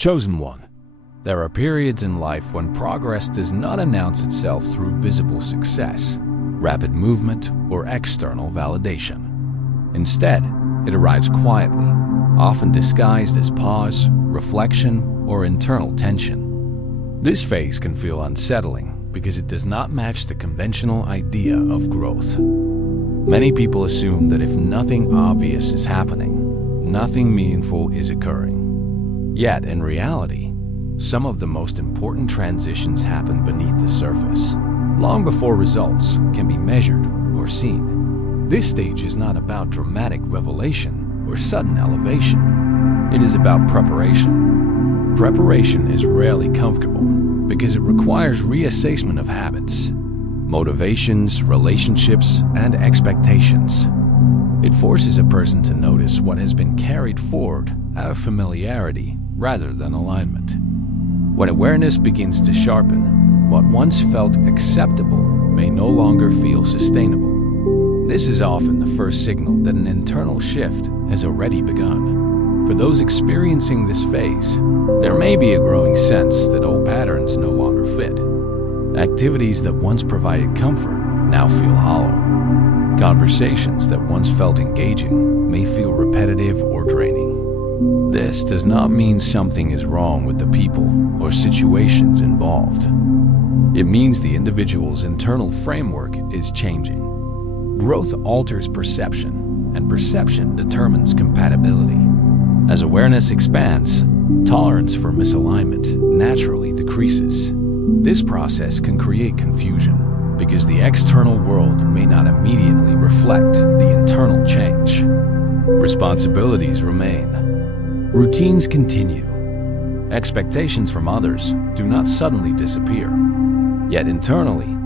Chosen one. There are periods in life when progress does not announce itself through visible success, rapid movement, or external validation. Instead, it arrives quietly, often disguised as pause, reflection, or internal tension. This phase can feel unsettling because it does not match the conventional idea of growth. Many people assume that if nothing obvious is happening, nothing meaningful is occurring. Yet, in reality, some of the most important transitions happen beneath the surface, long before results can be measured or seen. This stage is not about dramatic revelation or sudden elevation. It is about preparation. Preparation is rarely comfortable because it requires reassessment of habits, motivations, relationships, and expectations. It forces a person to notice what has been carried forward out of familiarity rather than alignment. When awareness begins to sharpen, what once felt acceptable may no longer feel sustainable. This is often the first signal that an internal shift has already begun. For those experiencing this phase, there may be a growing sense that old patterns no longer fit. Activities that once provided comfort now feel hollow. Conversations that once felt engaging may feel repetitive or draining. This does not mean something is wrong with the people or situations involved. It means the individual's internal framework is changing. Growth alters perception, and perception determines compatibility. As awareness expands, tolerance for misalignment naturally decreases. This process can create confusion because the external world may not immediately reflect the internal change. Responsibilities remain. Routines continue. Expectations from others do not suddenly disappear. Yet internally,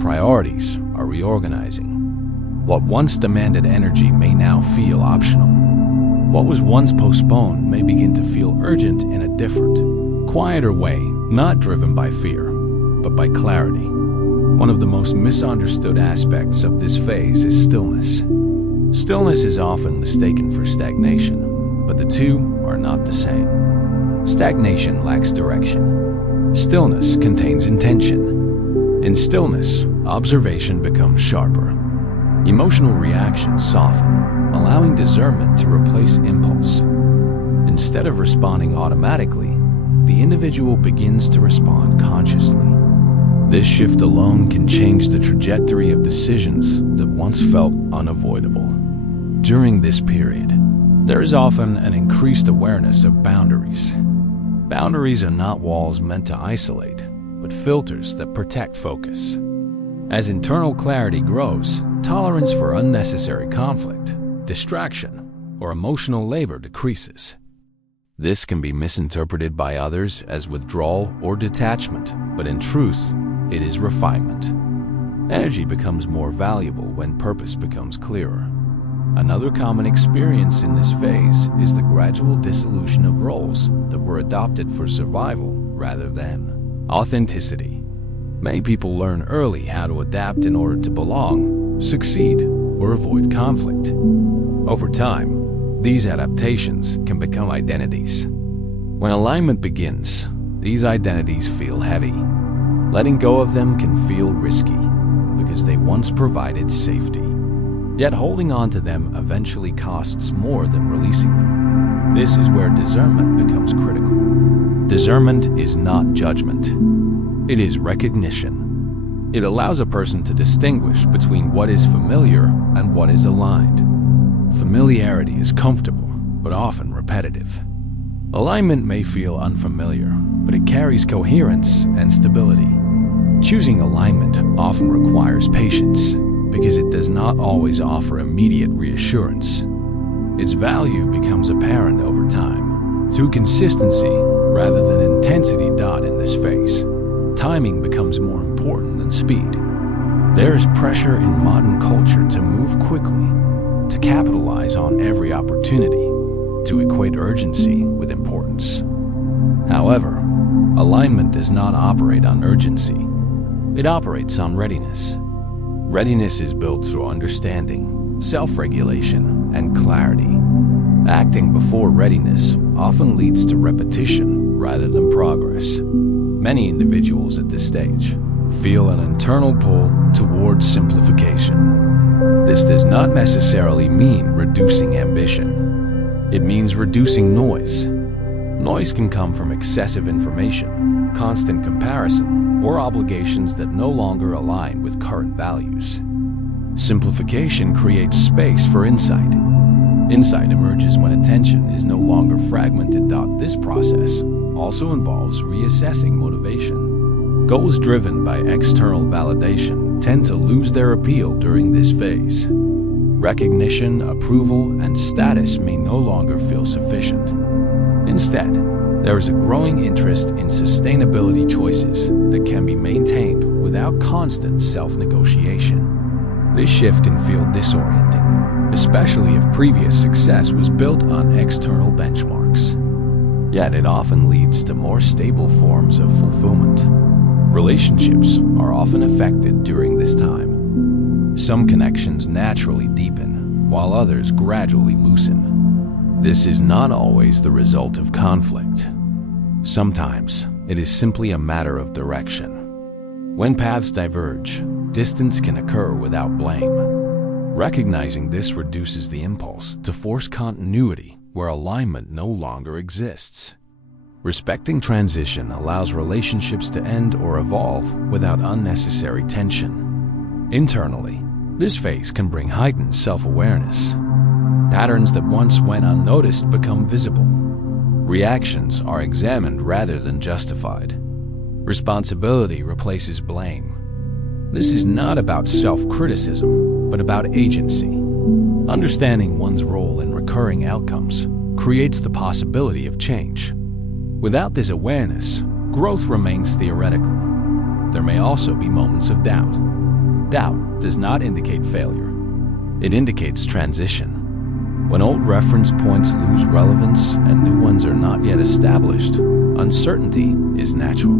priorities are reorganizing. What once demanded energy may now feel optional. What was once postponed may begin to feel urgent in a different, quieter way, not driven by fear, but by clarity. One of the most misunderstood aspects of this phase is stillness. Stillness is often mistaken for stagnation, but the two are not the same. Stagnation lacks direction. Stillness contains intention. In stillness, observation becomes sharper. Emotional reactions soften, allowing discernment to replace impulse. Instead of responding automatically, the individual begins to respond consciously. This shift alone can change the trajectory of decisions that once felt unavoidable. During this period, there is often an increased awareness of boundaries. Boundaries are not walls meant to isolate, but filters that protect focus. As internal clarity grows, tolerance for unnecessary conflict, distraction, or emotional labor decreases. This can be misinterpreted by others as withdrawal or detachment, but in truth, it is refinement. Energy becomes more valuable when purpose becomes clearer. Another common experience in this phase is the gradual dissolution of roles that were adopted for survival rather than authenticity. Many people learn early how to adapt in order to belong, succeed, or avoid conflict. Over time, these adaptations can become identities. When alignment begins, these identities feel heavy. Letting go of them can feel risky because they once provided safety. Yet holding on to them eventually costs more than releasing them. This is where discernment becomes critical. Discernment is not judgment. It is recognition. It allows a person to distinguish between what is familiar and what is aligned. Familiarity is comfortable, but often repetitive. Alignment may feel unfamiliar, but it carries coherence and stability. Choosing alignment often requires patience because it does not always offer immediate reassurance. Its value becomes apparent over time through consistency rather than intensity. In this phase, timing becomes more important than speed. There is pressure in modern culture to move quickly, to capitalize on every opportunity, to equate urgency with importance. However, alignment does not operate on urgency. It operates on readiness. Readiness is built through understanding, self-regulation, and clarity. Acting before readiness often leads to repetition rather than progress. Many individuals at this stage feel an internal pull towards simplification. This does not necessarily mean reducing ambition. It means reducing noise. Noise can come from excessive information, constant comparison, or obligations that no longer align with current values. Simplification creates space for insight. Insight emerges when attention is no longer fragmented. This process also involves reassessing motivation. Goals driven by external validation tend to lose their appeal during this phase. Recognition, approval, and status may no longer feel sufficient. Instead, there is a growing interest in sustainability choices that can be maintained without constant self-negotiation. This shift can feel disorienting, especially if previous success was built on external benchmarks. Yet it often leads to more stable forms of fulfillment. Relationships are often affected during this time. Some connections naturally deepen, while others gradually loosen. This is not always the result of conflict. Sometimes it is simply a matter of direction. When paths diverge, distance can occur without blame. Recognizing this reduces the impulse to force continuity where alignment no longer exists. Respecting transition allows relationships to end or evolve without unnecessary tension. Internally, this phase can bring heightened self-awareness. Patterns that once went unnoticed become visible. Reactions are examined rather than justified. Responsibility replaces blame. This is not about self-criticism, but about agency. Understanding one's role in recurring outcomes creates the possibility of change. Without this awareness, growth remains theoretical. There may also be moments of doubt. Doubt does not indicate failure. It indicates transition. When old reference points lose relevance and new ones are not yet established, uncertainty is natural.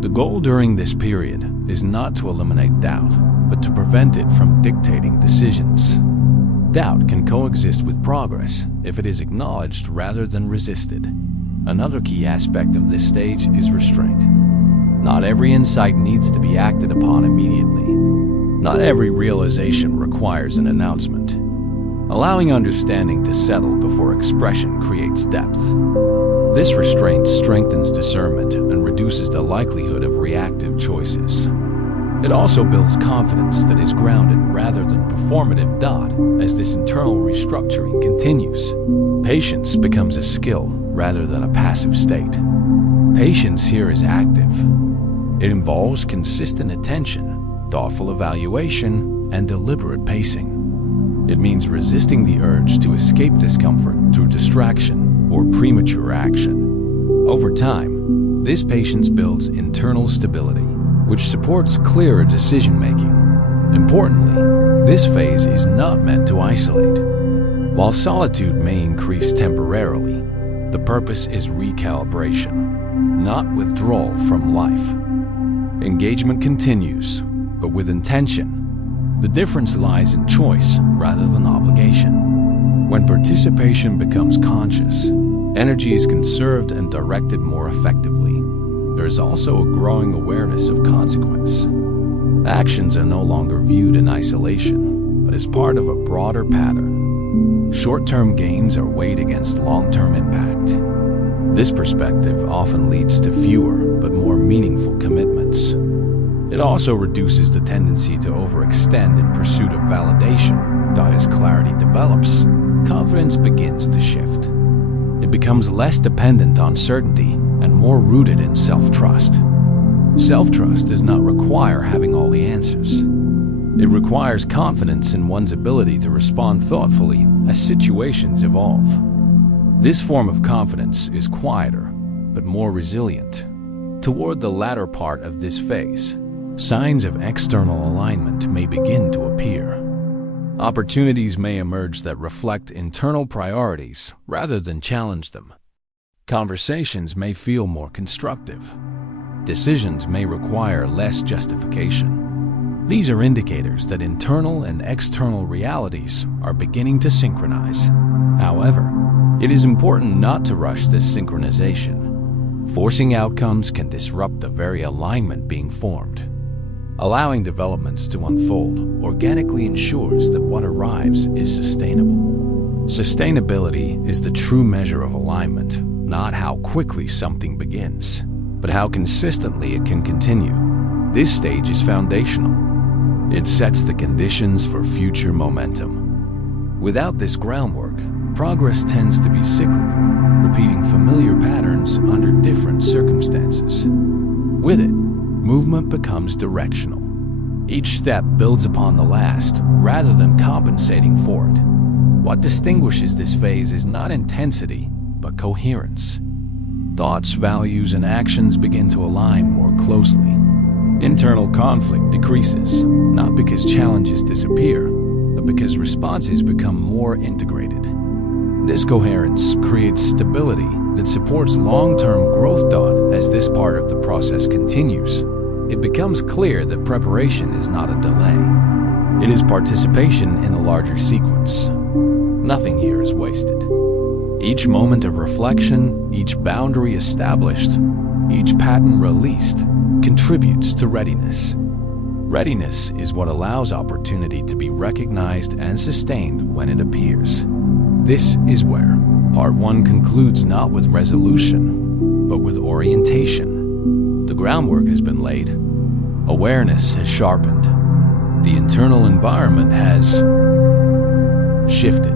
The goal during this period is not to eliminate doubt, but to prevent it from dictating decisions. Doubt can coexist with progress if it is acknowledged rather than resisted. Another key aspect of this stage is restraint. Not every insight needs to be acted upon immediately. Not every realization requires an announcement. Allowing understanding to settle before expression creates depth. This restraint strengthens discernment and reduces the likelihood of reactive choices. It also builds confidence that is grounded rather than performative. As this internal restructuring continues, patience becomes a skill rather than a passive state. Patience here is active. It involves consistent attention, thoughtful evaluation, and deliberate pacing. It means resisting the urge to escape discomfort through distraction or premature action. Over time, this patience builds internal stability, which supports clearer decision-making. Importantly, this phase is not meant to isolate. While solitude may increase temporarily, the purpose is recalibration, not withdrawal from life. Engagement continues, but with intention. The difference lies in choice rather than obligation. When participation becomes conscious, energy is conserved and directed more effectively. There is also a growing awareness of consequence. Actions are no longer viewed in isolation, but as part of a broader pattern. Short-term gains are weighed against long-term impact. This perspective often leads to fewer but more meaningful commitments. It also reduces the tendency to overextend in pursuit of validation. As clarity develops, confidence begins to shift. It becomes less dependent on certainty and more rooted in self-trust. Self-trust does not require having all the answers. It requires confidence in one's ability to respond thoughtfully as situations evolve. This form of confidence is quieter, but more resilient. Toward the latter part of this phase, signs of external alignment may begin to appear. Opportunities may emerge that reflect internal priorities rather than challenge them. Conversations may feel more constructive. Decisions may require less justification. These are indicators that internal and external realities are beginning to synchronize. However, it is important not to rush this synchronization. Forcing outcomes can disrupt the very alignment being formed. Allowing developments to unfold organically ensures that what arrives is sustainable. Sustainability is the true measure of alignment, not how quickly something begins, but how consistently it can continue. This stage is foundational. It sets the conditions for future momentum. Without this groundwork, progress tends to be cyclical, repeating familiar patterns under different circumstances. With it, movement becomes directional. Each step builds upon the last, rather than compensating for it. What distinguishes this phase is not intensity, but coherence. Thoughts, values, and actions begin to align more closely. Internal conflict decreases, not because challenges disappear, but because responses become more integrated. This coherence creates stability that supports long-term growth. As this part of the process continues, it becomes clear that preparation is not a delay. It is participation in a larger sequence. Nothing here is wasted. Each moment of reflection, each boundary established, each pattern released, contributes to readiness. Readiness is what allows opportunity to be recognized and sustained when it appears. This is where Part 1 concludes, not with resolution, but with orientation. The groundwork has been laid. Awareness has sharpened. The internal environment has shifted.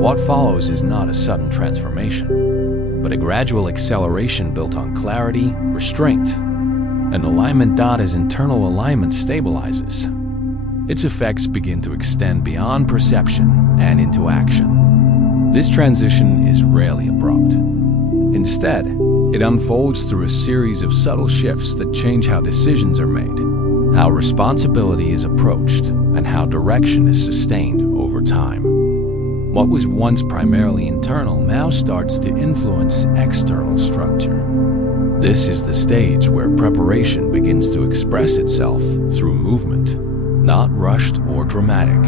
What follows is not a sudden transformation, but a gradual acceleration built on clarity, restraint, and alignment. As internal alignment stabilizes, its effects begin to extend beyond perception and into action. This transition is rarely abrupt. Instead, it unfolds through a series of subtle shifts that change how decisions are made, how responsibility is approached, and how direction is sustained over time. What was once primarily internal now starts to influence external structure. This is the stage where preparation begins to express itself through movement, not rushed or dramatic,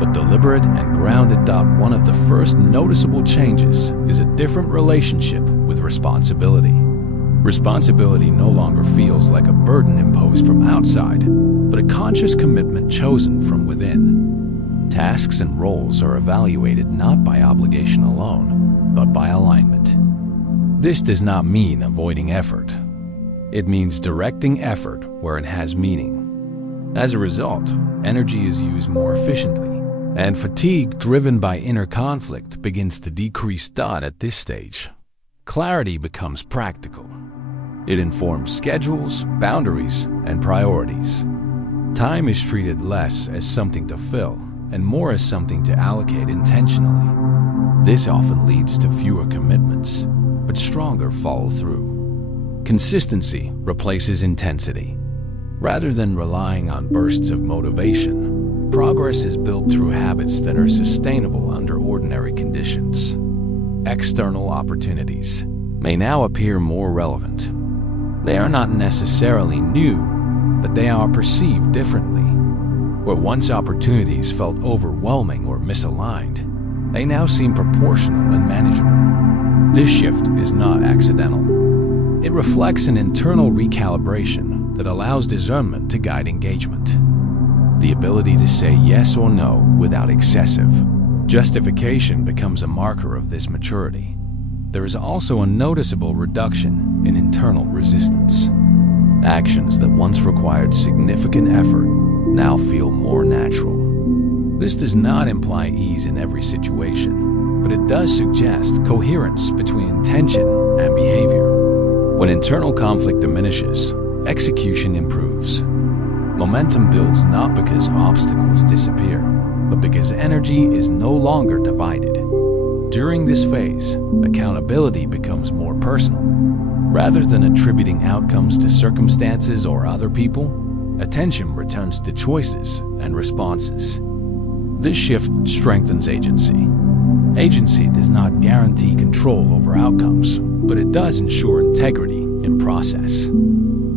but deliberate and grounded. One of the first noticeable changes is a different relationship with responsibility. Responsibility no longer feels like a burden imposed from outside, but a conscious commitment chosen from within. Tasks and roles are evaluated not by obligation alone, but by alignment. This does not mean avoiding effort. It means directing effort where it has meaning. As a result, energy is used more efficiently, and fatigue driven by inner conflict begins to decrease. At this stage, clarity becomes practical. It informs schedules, boundaries, and priorities. Time is treated less as something to fill and more as something to allocate intentionally. This often leads to fewer commitments, but stronger follow-through. Consistency replaces intensity. Rather than relying on bursts of motivation, progress is built through habits that are sustainable under ordinary conditions. External opportunities may now appear more relevant. They are not necessarily new, but they are perceived differently. Where once opportunities felt overwhelming or misaligned, they now seem proportional and manageable. This shift is not accidental. It reflects an internal recalibration that allows discernment to guide engagement. The ability to say yes or no without excessive justification becomes a marker of this maturity. There is also a noticeable reduction in internal resistance. Actions that once required significant effort now feel more natural. This does not imply ease in every situation, but it does suggest coherence between intention and behavior. When internal conflict diminishes, execution improves. Momentum builds not because obstacles disappear, but because energy is no longer divided. During this phase, accountability becomes more personal. Rather than attributing outcomes to circumstances or other people, attention returns to choices and responses. This shift strengthens agency. Agency does not guarantee control over outcomes, but it does ensure integrity in process.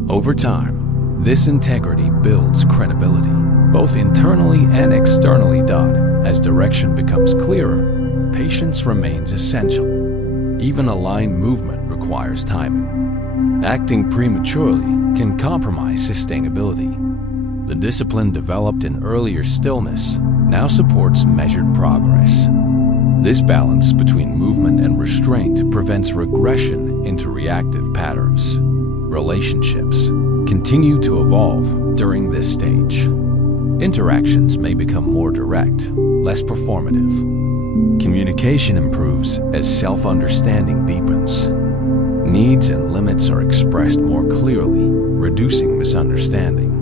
Over time, this integrity builds credibility, both internally and externally. As direction becomes clearer, patience remains essential. Even aligned movement requires timing. Acting prematurely can compromise sustainability. The discipline developed in earlier stillness now supports measured progress. This balance between movement and restraint prevents regression into reactive patterns. Relationships continue to evolve during this stage. Interactions may become more direct, less performative. Communication improves as self-understanding deepens. Needs and limits are expressed more clearly, reducing misunderstanding.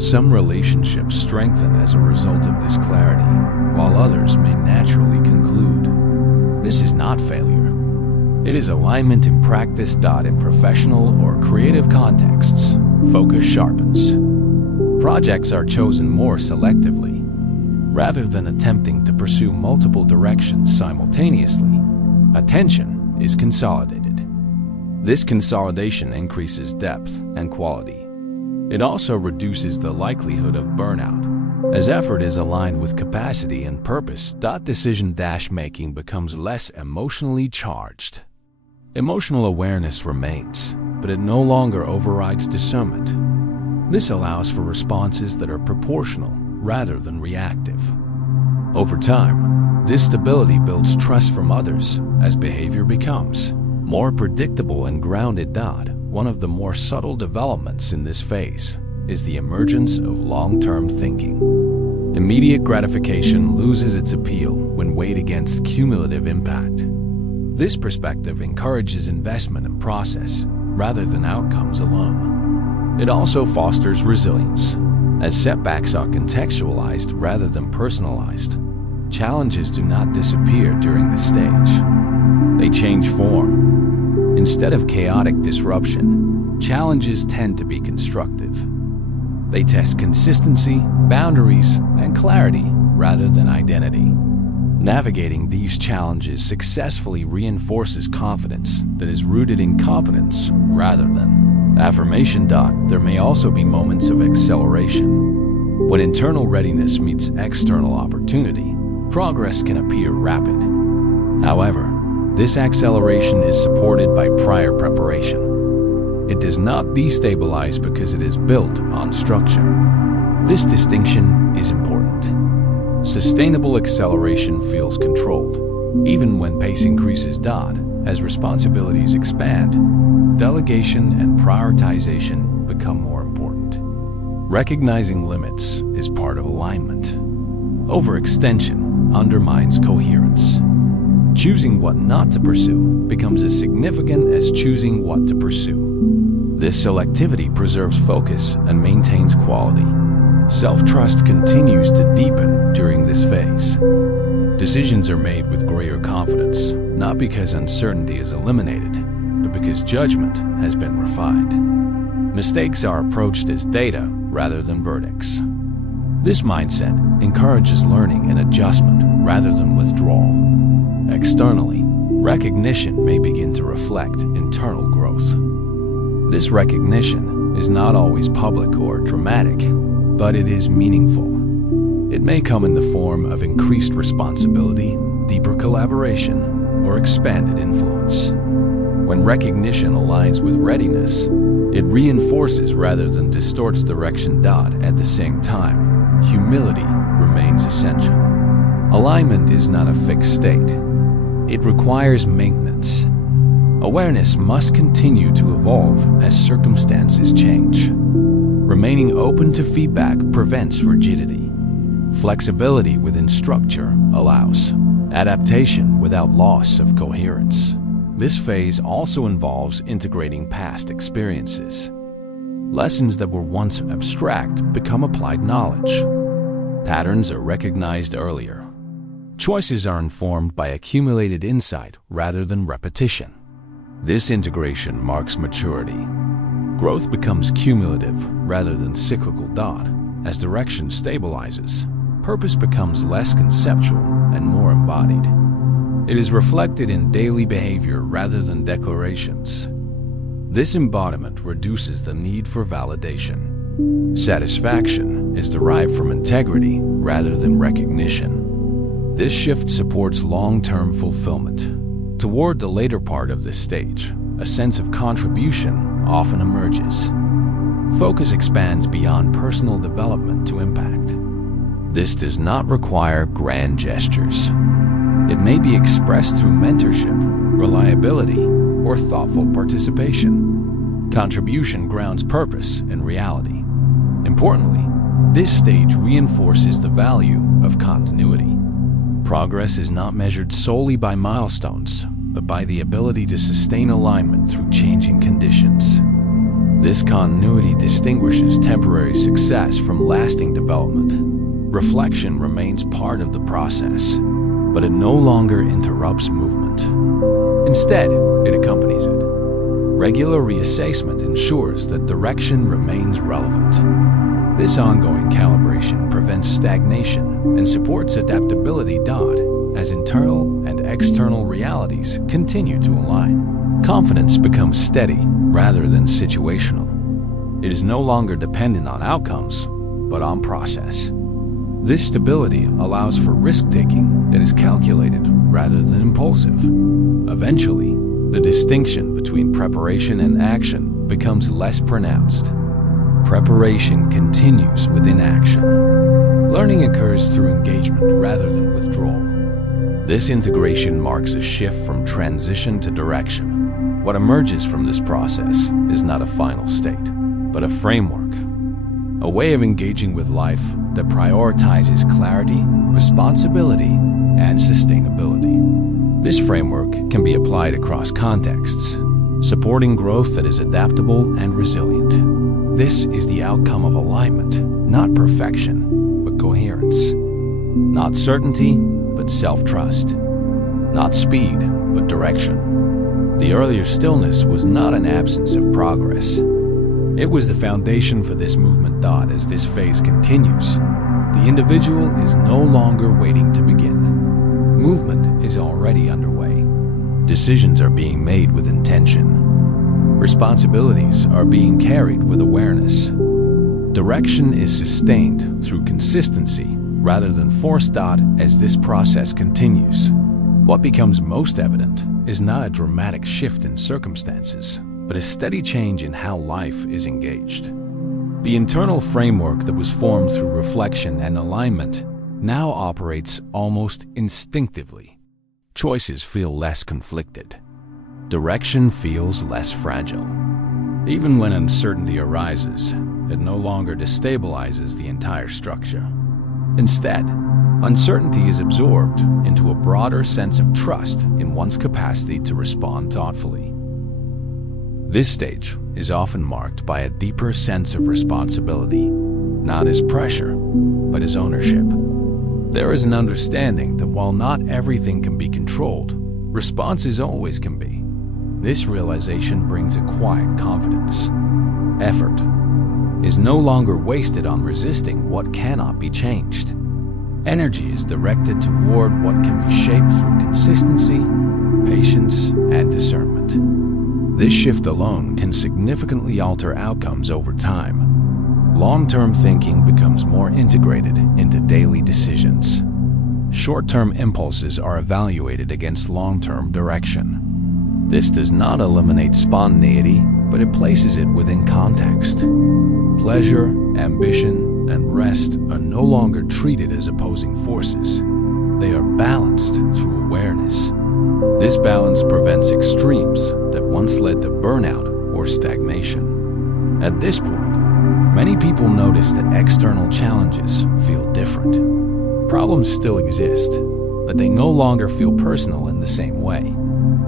Some relationships strengthen as a result of this clarity, while others may naturally conclude. This is not failure. It is alignment in practice. In professional or creative contexts, focus sharpens. Projects are chosen more selectively. Rather than attempting to pursue multiple directions simultaneously, attention is consolidated. This consolidation increases depth and quality. It also reduces the likelihood of burnout. As effort is aligned with capacity and purpose, decision-making becomes less emotionally charged. Emotional awareness remains, but it no longer overrides discernment. This allows for responses that are proportional rather than reactive. Over time, this stability builds trust from others as behavior becomes more predictable and grounded. One of the more subtle developments in this phase is the emergence of long-term thinking. Immediate gratification loses its appeal when weighed against cumulative impact. This perspective encourages investment in process rather than outcomes alone. It also fosters resilience, as setbacks are contextualized rather than personalized. Challenges do not disappear during this stage. They change form. Instead of chaotic disruption, challenges tend to be constructive. They test consistency, boundaries, and clarity rather than identity. Navigating these challenges successfully reinforces confidence that is rooted in competence rather than affirmation. There may also be moments of acceleration. When internal readiness meets external opportunity, progress can appear rapid. However, this acceleration is supported by prior preparation. It does not destabilize because it is built on structure. This distinction is important. Sustainable acceleration feels controlled, even when pace increases. As responsibilities expand, delegation and prioritization become more important. Recognizing limits is part of alignment. Overextension undermines coherence. Choosing what not to pursue becomes as significant as choosing what to pursue. This selectivity preserves focus and maintains quality. Self-trust continues to deepen during this phase. Decisions are made with greater confidence, not because uncertainty is eliminated, but because judgment has been refined. Mistakes are approached as data rather than verdicts. This mindset encourages learning and adjustment rather than withdrawal. Externally, recognition may begin to reflect internal growth. This recognition is not always public or dramatic, but it is meaningful. It may come in the form of increased responsibility, deeper collaboration, or expanded influence. When recognition aligns with readiness, it reinforces rather than distorts direction. At the same time, humility remains essential. Alignment is not a fixed state. It requires maintenance. Awareness must continue to evolve as circumstances change. Remaining open to feedback prevents rigidity. Flexibility within structure allows adaptation without loss of coherence. This phase also involves integrating past experiences. Lessons that were once abstract become applied knowledge. Patterns are recognized earlier. Choices are informed by accumulated insight rather than repetition. This integration marks maturity. Growth becomes cumulative rather than cyclical. As direction stabilizes, purpose becomes less conceptual and more embodied. It is reflected in daily behavior rather than declarations. This embodiment reduces the need for validation. Satisfaction is derived from integrity rather than recognition. This shift supports long-term fulfillment. Toward the later part of this stage, a sense of contribution often emerges. Focus expands beyond personal development to impact. This does not require grand gestures. It may be expressed through mentorship, reliability, or thoughtful participation. Contribution grounds purpose and reality. Importantly, this stage reinforces the value of continuity. Progress is not measured solely by milestones, but by the ability to sustain alignment through changing conditions. This continuity distinguishes temporary success from lasting development. Reflection remains part of the process, but it no longer interrupts movement. Instead, it accompanies it. Regular reassessment ensures that direction remains relevant. This ongoing calibration prevents stagnation and supports adaptability. As internal and external realities continue to align, confidence becomes steady rather than situational. It is no longer dependent on outcomes, but on process. This stability allows for risk-taking that is calculated rather than impulsive. Eventually, the distinction between preparation and action becomes less pronounced. Preparation continues within action. Learning occurs through engagement rather than withdrawal. This integration marks a shift from transition to direction. What emerges from this process is not a final state, but a framework, a way of engaging with life that prioritizes clarity, responsibility, and sustainability. This framework can be applied across contexts, supporting growth that is adaptable and resilient. This is the outcome of alignment, not perfection, but coherence. Not certainty, but self-trust. Not speed, but direction. The earlier stillness was not an absence of progress. It was the foundation for this movement. As this phase continues, the individual is no longer waiting to begin. Movement is already underway. Decisions are being made with intention. Responsibilities are being carried with awareness. Direction is sustained through consistency rather than force. As this process continues, what becomes most evident is not a dramatic shift in circumstances, but a steady change in how life is engaged. The internal framework that was formed through reflection and alignment now operates almost instinctively. Choices feel less conflicted. Direction feels less fragile. Even when uncertainty arises, it no longer destabilizes the entire structure. Instead, uncertainty is absorbed into a broader sense of trust in one's capacity to respond thoughtfully. This stage is often marked by a deeper sense of responsibility, not as pressure, but as ownership. There is an understanding that while not everything can be controlled, responses always can be. This realization brings a quiet confidence. Effort is no longer wasted on resisting what cannot be changed. Energy is directed toward what can be shaped through consistency, patience, and discernment. This shift alone can significantly alter outcomes over time. Long-term thinking becomes more integrated into daily decisions. Short-term impulses are evaluated against long-term direction. This does not eliminate spontaneity, but it places it within context. Pleasure, ambition, and rest are no longer treated as opposing forces. They are balanced through awareness. This balance prevents extremes that once led to burnout or stagnation. At this point, many people notice that external challenges feel different. Problems still exist, but they no longer feel personal in the same way.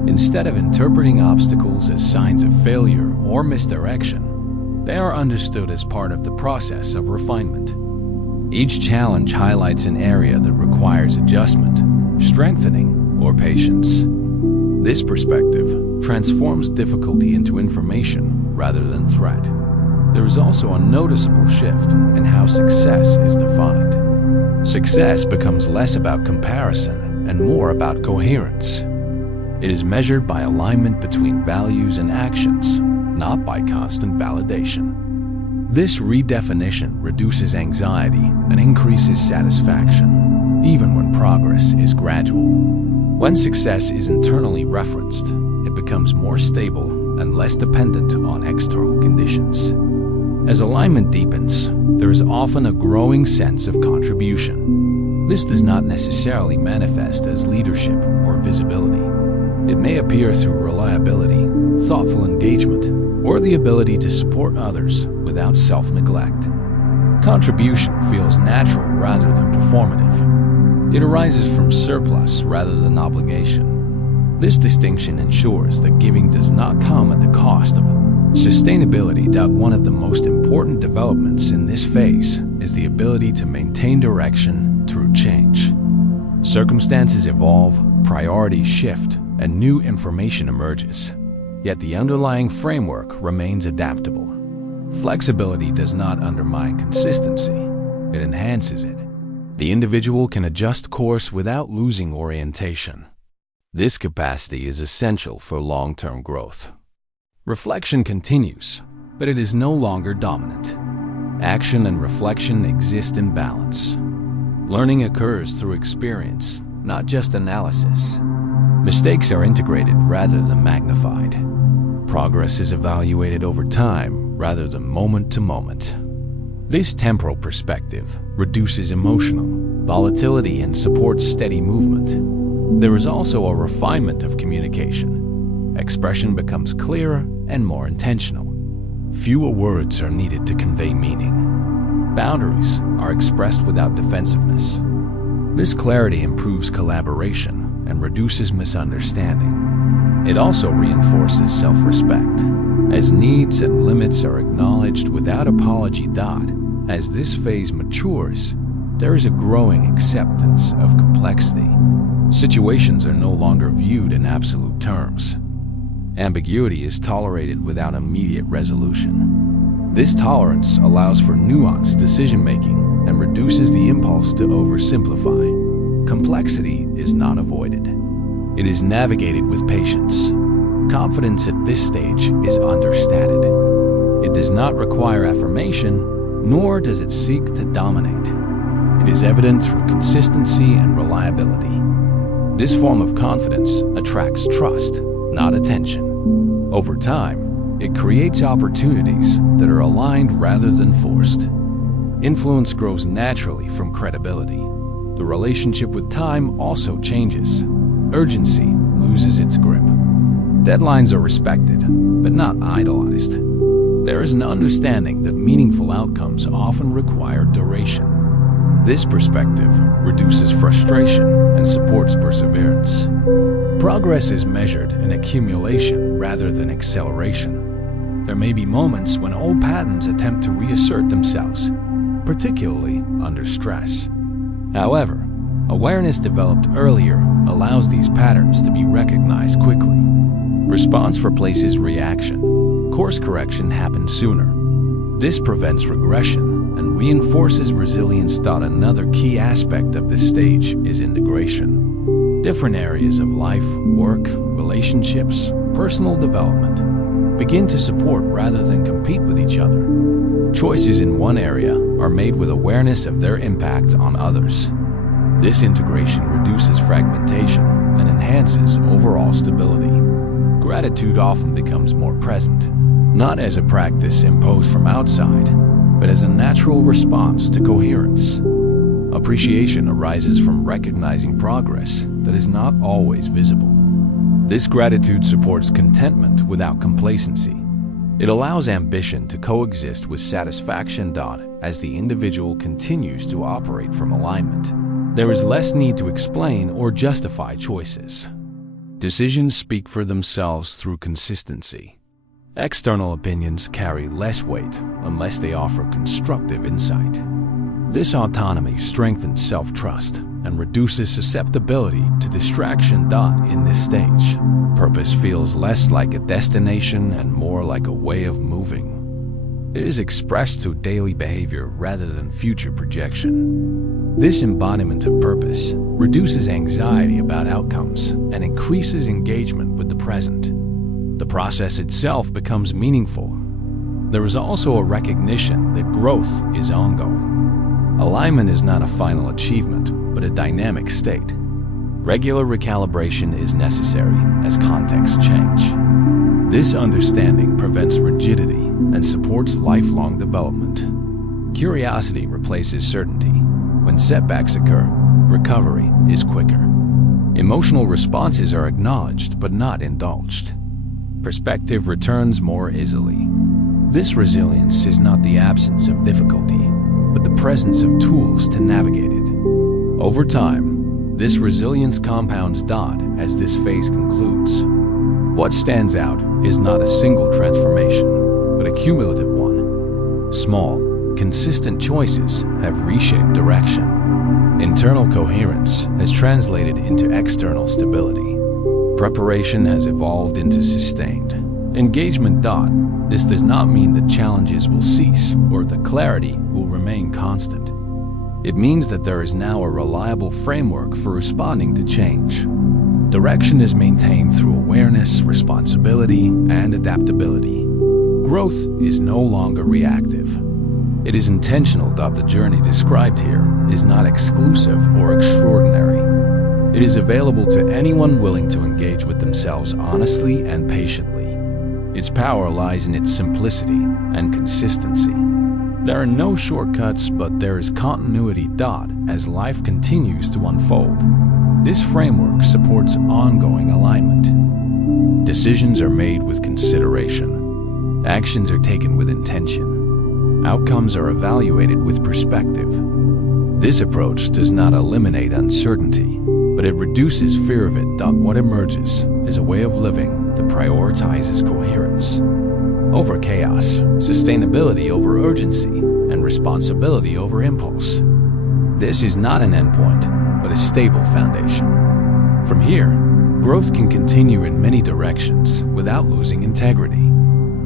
Instead of interpreting obstacles as signs of failure or misdirection, they are understood as part of the process of refinement. Each challenge highlights an area that requires adjustment, strengthening, or patience. This perspective transforms difficulty into information rather than threat. There is also a noticeable shift in how success is defined. Success becomes less about comparison and more about coherence. It is measured by alignment between values and actions, not by constant validation. This redefinition reduces anxiety and increases satisfaction, even when progress is gradual. When success is internally referenced, it becomes more stable and less dependent on external conditions. As alignment deepens, there is often a growing sense of contribution. This does not necessarily manifest as leadership or visibility. It may appear through reliability, thoughtful engagement, or the ability to support others without self-neglect. Contribution feels natural rather than performative. It arises from surplus rather than obligation. This distinction ensures that giving does not come at the cost of sustainability. One of the most important developments in this phase is the ability to maintain direction through change. Circumstances evolve, priorities shift, and new information emerges. Yet the underlying framework remains adaptable. Flexibility does not undermine consistency, it enhances it. The individual can adjust course without losing orientation. This capacity is essential for long-term growth. Reflection continues, but it is no longer dominant. Action and reflection exist in balance. Learning occurs through experience, not just analysis. Mistakes are integrated rather than magnified. Progress is evaluated over time rather than moment to moment. This temporal perspective reduces emotional volatility and supports steady movement. There is also a refinement of communication. Expression becomes clearer and more intentional. Fewer words are needed to convey meaning. Boundaries are expressed without defensiveness. This clarity improves collaboration and reduces misunderstanding. It also reinforces self-respect, as needs and limits are acknowledged without apology. As this phase matures, there is a growing acceptance of complexity. Situations are no longer viewed in absolute terms. Ambiguity is tolerated without immediate resolution. This tolerance allows for nuanced decision-making and reduces the impulse to oversimplify. Complexity is not avoided. It is navigated with patience. Confidence at this stage is understated. It does not require affirmation, nor does it seek to dominate. It is evident through consistency and reliability. This form of confidence attracts trust, not attention. Over time, it creates opportunities that are aligned rather than forced. Influence grows naturally from credibility. The relationship with time also changes. Urgency loses its grip. Deadlines are respected, but not idolized. There is an understanding that meaningful outcomes often require duration. This perspective reduces frustration and supports perseverance. Progress is measured in accumulation rather than acceleration. There may be moments when old patterns attempt to reassert themselves, particularly under stress. However, awareness developed earlier allows these patterns to be recognized quickly. Response replaces reaction. Course correction happens sooner. This prevents regression and reinforces resilience. Another key aspect of this stage is integration. Different areas of life, work, relationships, personal development begin to support rather than compete with each other. Choices in one area are made with awareness of their impact on others. This integration reduces fragmentation and enhances overall stability. Gratitude often becomes more present, not as a practice imposed from outside, but as a natural response to coherence. Appreciation arises from recognizing progress that is not always visible. This gratitude supports contentment without complacency. It allows ambition to coexist with satisfaction. As the individual continues to operate from alignment, there is less need to explain or justify choices. Decisions speak for themselves through consistency. External opinions carry less weight unless they offer constructive insight. This autonomy strengthens self-trust and reduces susceptibility to distraction. In this stage, purpose feels less like a destination and more like a way of moving. It is expressed through daily behavior rather than future projection. This embodiment of purpose reduces anxiety about outcomes and increases engagement with the present. The process itself becomes meaningful. There is also a recognition that growth is ongoing. Alignment is not a final achievement, but a dynamic state. Regular recalibration is necessary as contexts change. This understanding prevents rigidity and supports lifelong development. Curiosity replaces certainty. When setbacks occur, recovery is quicker. Emotional responses are acknowledged but not indulged. Perspective returns more easily. This resilience is not the absence of difficulty, but the presence of tools to navigate it. Over time, this resilience compounds as this phase concludes. What stands out is not a single transformation, but a cumulative one. Small, consistent choices have reshaped direction. Internal coherence has translated into external stability. Preparation has evolved into sustained engagement. This does not mean that challenges will cease or that clarity will remain constant. It means that there is now a reliable framework for responding to change. Direction is maintained through awareness, responsibility, and adaptability. Growth is no longer reactive. It is intentional. The journey described here is not exclusive or extraordinary. It is available to anyone willing to engage with themselves honestly and patiently. Its power lies in its simplicity and consistency. There are no shortcuts, but there is continuity. As life continues to unfold, this framework supports ongoing alignment. Decisions are made with consideration. Actions are taken with intention. Outcomes are evaluated with perspective. This approach does not eliminate uncertainty, but it reduces fear of it. What emerges is a way of living that prioritizes coherence over chaos, sustainability over urgency, and responsibility over impulse. This is not an endpoint, but a stable foundation. From here, growth can continue in many directions without losing integrity.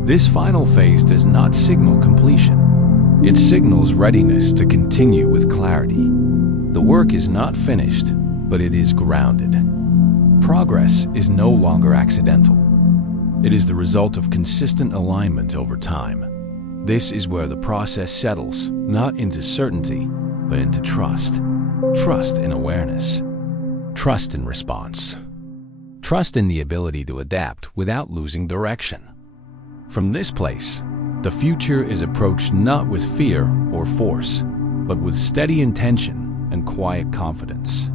This final phase does not signal completion. It signals readiness to continue with clarity. The work is not finished, but it is grounded. Progress is no longer accidental. It is the result of consistent alignment over time. This is where the process settles, not into certainty, but into trust. Trust in awareness. Trust in response. Trust in the ability to adapt without losing direction. From this place, the future is approached not with fear or force, but with steady intention and quiet confidence.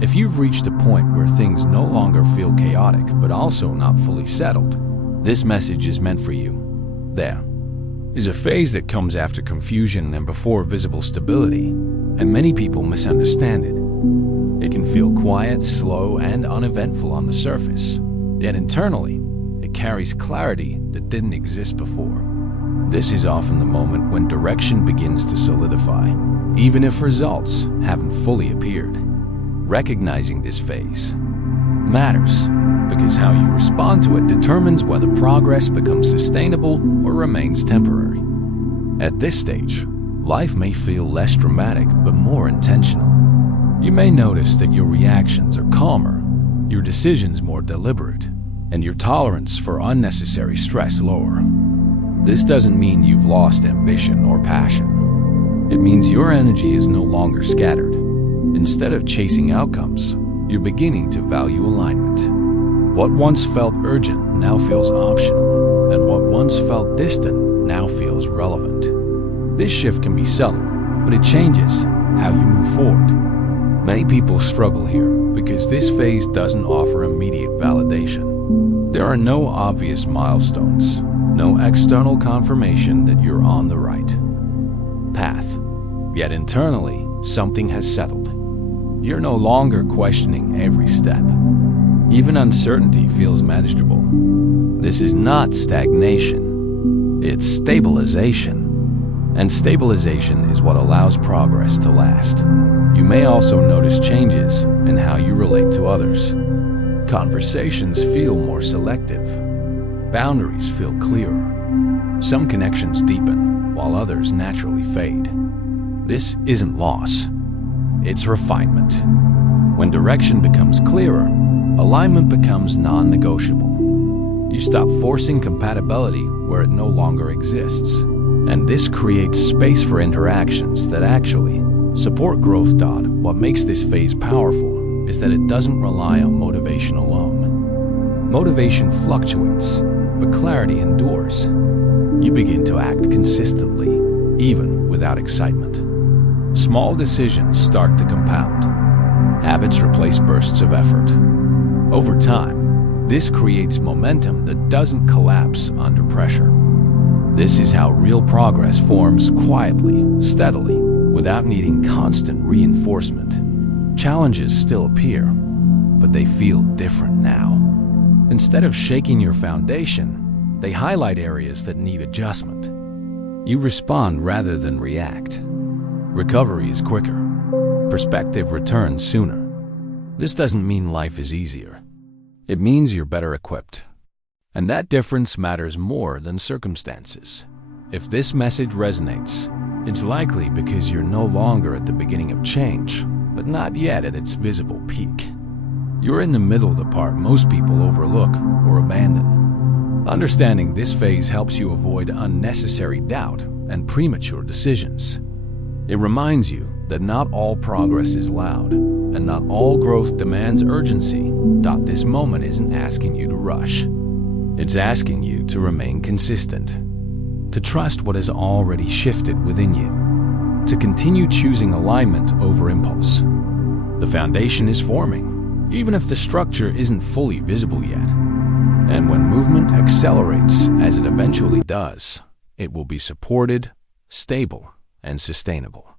If you've reached a point where things no longer feel chaotic but also not fully settled, this message is meant for you. There is a phase that comes after confusion and before visible stability, and many people misunderstand it. It can feel quiet, slow, and uneventful on the surface, yet internally, it carries clarity that didn't exist before. This is often the moment when direction begins to solidify, even if results haven't fully appeared. Recognizing this phase matters because how you respond to it determines whether progress becomes sustainable or remains temporary. At this stage, life may feel less dramatic but more intentional. You may notice that your reactions are calmer, your decisions more deliberate, and your tolerance for unnecessary stress lower. This doesn't mean you've lost ambition or passion. It means your energy is no longer scattered. Instead of chasing outcomes, you're beginning to value alignment. What once felt urgent now feels optional, and what once felt distant now feels relevant. This shift can be subtle, but it changes how you move forward. Many people struggle here because this phase doesn't offer immediate validation. There are no obvious milestones, no external confirmation that you're on the right path. Yet internally, something has settled. You're no longer questioning every step. Even uncertainty feels manageable. This is not stagnation, it's stabilization. And stabilization is what allows progress to last. You may also notice changes in how you relate to others. Conversations feel more selective. Boundaries feel clearer. Some connections deepen, while others naturally fade. This isn't loss, it's refinement. When direction becomes clearer, alignment becomes non-negotiable. You stop forcing compatibility where it no longer exists. And this creates space for interactions that actually support growth. What makes this phase powerful is that it doesn't rely on motivation alone. Motivation fluctuates, but clarity endures. You begin to act consistently, even without excitement. Small decisions start to compound. Habits replace bursts of effort. Over time, this creates momentum that doesn't collapse under pressure. This is how real progress forms quietly, steadily, without needing constant reinforcement. Challenges still appear, but they feel different now. Instead of shaking your foundation, they highlight areas that need adjustment. You respond rather than react. Recovery is quicker. Perspective returns sooner. This doesn't mean life is easier. It means you're better equipped. And that difference matters more than circumstances. If this message resonates, it's likely because you're no longer at the beginning of change, but not yet at its visible peak. You're in the middle of the part most people overlook or abandon. Understanding this phase helps you avoid unnecessary doubt and premature decisions. It reminds you that not all progress is loud, and not all growth demands urgency. This moment isn't asking you to rush. It's asking you to remain consistent, to trust what has already shifted within you, to continue choosing alignment over impulse. The foundation is forming, even if the structure isn't fully visible yet. And when movement accelerates, as it eventually does, it will be supported, stable, and sustainable.